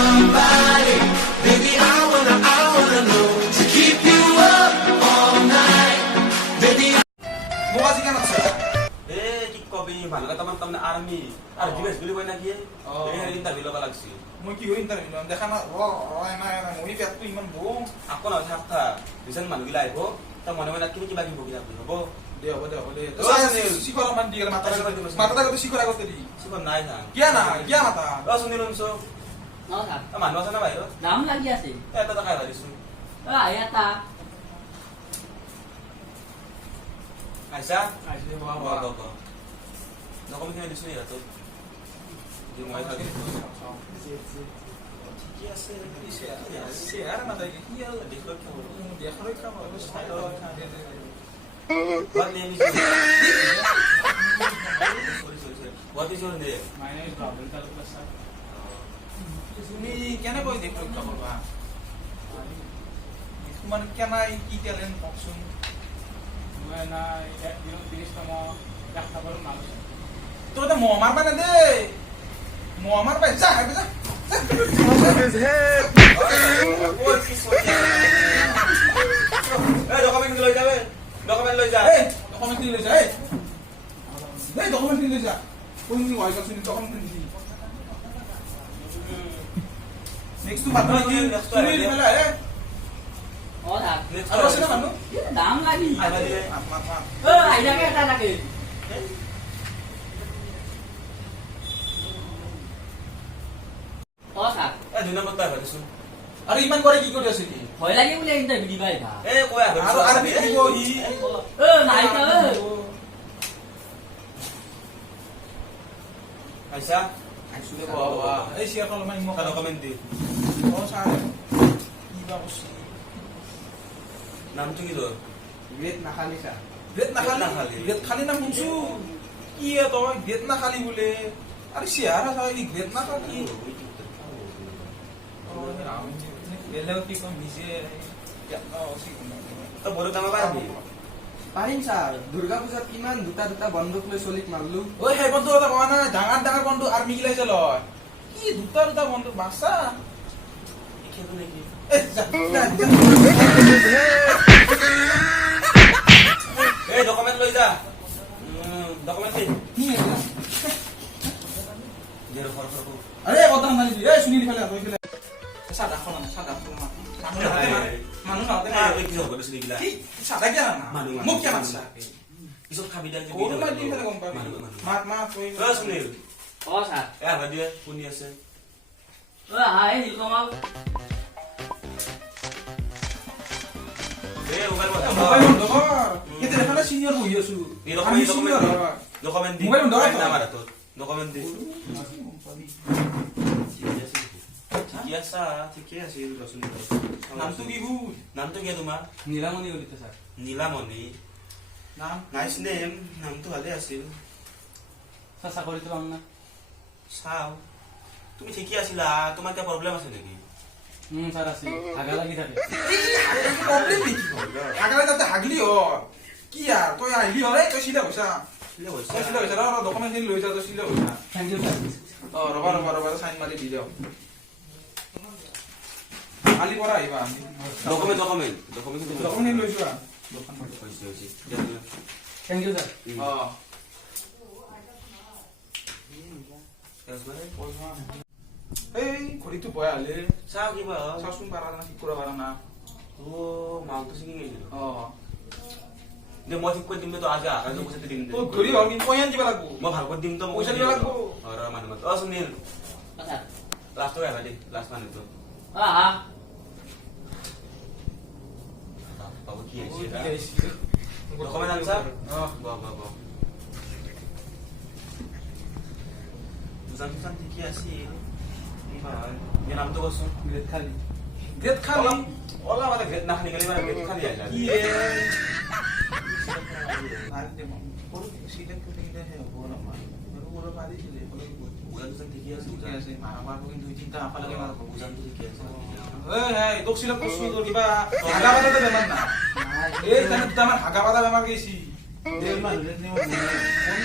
somebody. Baby, I wanna know to keep you up all night. Baby, 뭐가 지금 났어요? কি কবি ভালকা তামান army আর defence বুলি কই না কি এই ইন্টারভিউ লবা লাগছি মই কি হই ইন্টারভিউ লম দেখা না না মই পেটটো ইমান বৌ আকো না থাকতা রিসেন্ট মানুগিলা আইব তা মনে মনে কিবা কিবা কিবা কিবা হবো দে হ'ব দে শিখৰ মান দি গেল মাথা গতে শিখৰ আগতে দি সিখন নাই না কিয়া মাথা শুনিল শুনছো Nó thật, মানুহ আছে না বাইরে nắm lagi ya sih. এটা টাকা দিছো Ayah tak. আইসা আইছে বাবা বাবা নকম কিনে দিছো না তো যে মই থাকি কি আছে সে আর মাথা কি আর দেখো কি হলো দেখরে কাম হবে side What name is sorry. What is your name? My name is Babul Talukar sir. তুমি কেনে কই দেখ পরীক্ষা করবা তোমার কেনাই কি ট্যালেন্ট অপশন মই না এক দিন 30তম দেখা পারো মানুষ তো তো মার মানে দে মার ভাই যা হবে যা What is your name? Document লই যাবে ডকুমেন্ট লই যা ডকুমেন্ট নিয়ে যা এই ডকুমেন্ট নিয়ে যা কোন নি ওয়াই করছিস ডকুমেন্ট নিয়ে নেক্সট টু বাদ দি তুমি মেলা এ Nó thật. আর আছে না মানু Nắm lagi. আইবা দিয়ে Ayah kan tak lagi. Nó thật. এ দুই নম্বর তাই ভাবিছো আরে ইমান করে কি কৰি আছে কি Hỏi lagi boleh interview di baik tak? এ কই আর ভাবিছো আর কি দিব ই Naik ke? আইসা আইছুলে বাবা এই শেয়ার করলাম ইমো কা ডকুমেন্ট দি ও সারে কি বাবুস নামটো কি তোর গ্রেট না খালি গ্রেট না খালি। গ্রেট খালি না শুনছু কি এ তো গ্রেট না খালি বলে আরে শেয়ার আছে এই গ্রেট না খালি ও রাম এলেও কি কম নিজে তো বড় কাম পারবি পাৰিম ছাৰ দুৰ্গা পূজাত ইমান দুটা বন্দুক লৈ চলিক মাৰলো ওই হে বন্ধু কথা কোৱা না ডাঙৰ বন্ধু আৰ্মি গিলাইছে লয় কি দুটা বন্ধু বাসা খেলো নাকি এ যা এ ডকুমেন্ট লই যা ডকুমেন্ট দি কি এটা জেরো ফর আরে কথা মানি দি এই শুনি ফেলে কই ফেলে সাদা খনা মানুহ নাতে না এই কি হবে দিছিলি গিলা কি সাদা কি না মানুহ মুখ কি মানছা ইসব খাবি দা যে কোন মাই দি ফেলে গম পাবি মা কই তো শুনিল Nó thật. এ আবা দিয়ে কোনি আছে Ayah di kamar. এ মোবাইল কথা মোবাইল বন্ধ কর এতে দেখা না সিনিয়র বহি আছো এই আমি ডকুমেন্ট সিনিয়র ডকুমেন্ট দি মোবাইল বন্ধ কর। না মারা তোর ডকুমেন্ট দি ঠিকই আছে ঠিকই আছে রসুন নামটো কি হু নামটো কি তোমাৰ নীলামণি কলিতা ছাৰ নীলামণি নাম নাইস নেম নামটো ভালে আছিল ছাৰ চাকৰিটো পাম না চাও তুমি ঠিকই আছিলা তোমাৰ কিবা প্ৰব্লেম আছে নেকি ছাৰ আছে হাগা লাগি থাকে প্রবলেম কি হাগলে তাতে হাগলি হ কি আর তুই আইলি হরে তুই সিধা বসা কিলে হৈছে তুই সিধা বসা ডকুমেন্ট লৈ যা তুই সিধা বসা থেংক ইউ ছাৰ ৰবা সাইন মাৰি দি যাও কালি পৰা আহিবা আমি ডকুমেন্ট ডকুমেন্ট লৈ যোৱা হৈছে থেংক ইউ ছাৰ এই ঘড়িটো বয়া হলে চাও কিবা চাচোন পাৰা না ঠিক কৰা পাৰা না ও মাউন্ট সিঙ্গি গেছিল অ দে মই ঠিক কৰি দিম তো আজা আজা পইচা দিম দে তো ঘড়ি হ'ল কিন্তু পইয়ান দিব লাগব মই ভাল কৰি দিম তো পইচা দিব লাগব আৰু মানুহ অ সুনীল Nó thật. লাষ্ট হৈ আহিবা দেই লাষ্ট মানুহটো Ah. বাবু কি আহিছে ডকুমেন্ট আনছা বাহ বুজান ঠিকই আছিল এই নামটো কচোন গ্রেট খালি গ্রেট খালি ওলা মানে গ্ৰেড নাখালি গেলি মানে গ্ৰেড খালি আহিলা কি এ আর দেম কোন সিলেক্ট করতে গেলে হে হবো না মা বড় পারি দিলে বুজান ঠিকই আছে ঠিক আছে মারা মারবো কিন্তু দুই তিনটা আপা লাগে মারবো বুজান ঠিকই আছে এই হ্যাঁ তোক সিলেক্ট করছু তোর কিবা হাগা বাদা বেমার না এই জানি দুটা আমার হাগা বাদা বেমার গেছি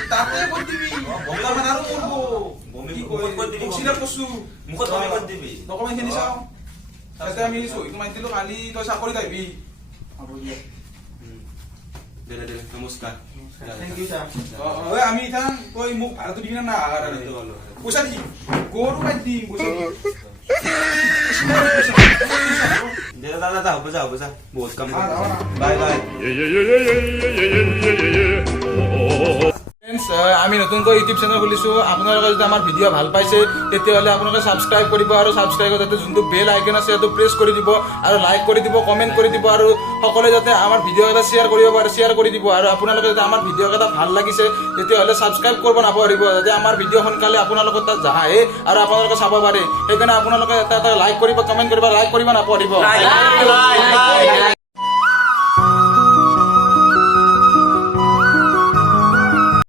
তাতে কৈ দিবি বৰ্তমান আৰু মৰব বমি কি মুখত কৈ দিবি, অক্সিডেণ্ট কৈছো মুখত বমি কৈ দিবি। ডকুমেণ্ট খিনি চাওঁ তাতে আমি চহীটো মাৰি দিলো কালি তই চাকৰিত আহিবি হ'ব দিয়া দে নমস্কাৰ থেংক ইউ ছাৰ আমি ইথান তই মোক ভাড়াটো দিবি না আহাৰ পইচা দিম গৰু মাৰি দিম পইচা দিম দে দাদা হ'ব যা বহুত কাম আহ, আহ, আহ। বাই বাই ফ্ৰেণ্ডছ আমি নতুনকৈ ইউটিউব চেনেল খুলিছোঁ আপোনালোকে যদি আমাৰ ভিডিঅ' ভাল পাইছে তেতিয়াহ'লে আপোনালোকে ছাবস্ক্ৰাইব কৰিব আৰু ছাবস্ক্ৰাইবৰ যাতে যোনটো বেল আইকন আছে সেইটো প্ৰেছ কৰি দিব আৰু লাইক কৰি দিব কমেণ্ট কৰি দিব আৰু সকলোৱে যাতে আমাৰ ভিডিঅ' এটা শ্বেয়াৰ কৰিব পাৰে শ্বেয়াৰ কৰি দিব আৰু আপোনালোকে যদি আমাৰ ভিডিঅ' এটা ভাল লাগিছে তেতিয়াহ'লে ছাবস্ক্ৰাইব কৰিব নাপাহৰিব যাতে আমাৰ ভিডিঅ' সোনকালে আপোনালোকৰ তাত আহে আৰু আপোনালোকে চাব পাৰে সেইকাৰণে আপোনালোকে এটা লাইক কৰিব কমেণ্ট কৰিব লাইক কৰিব নাপাহৰিব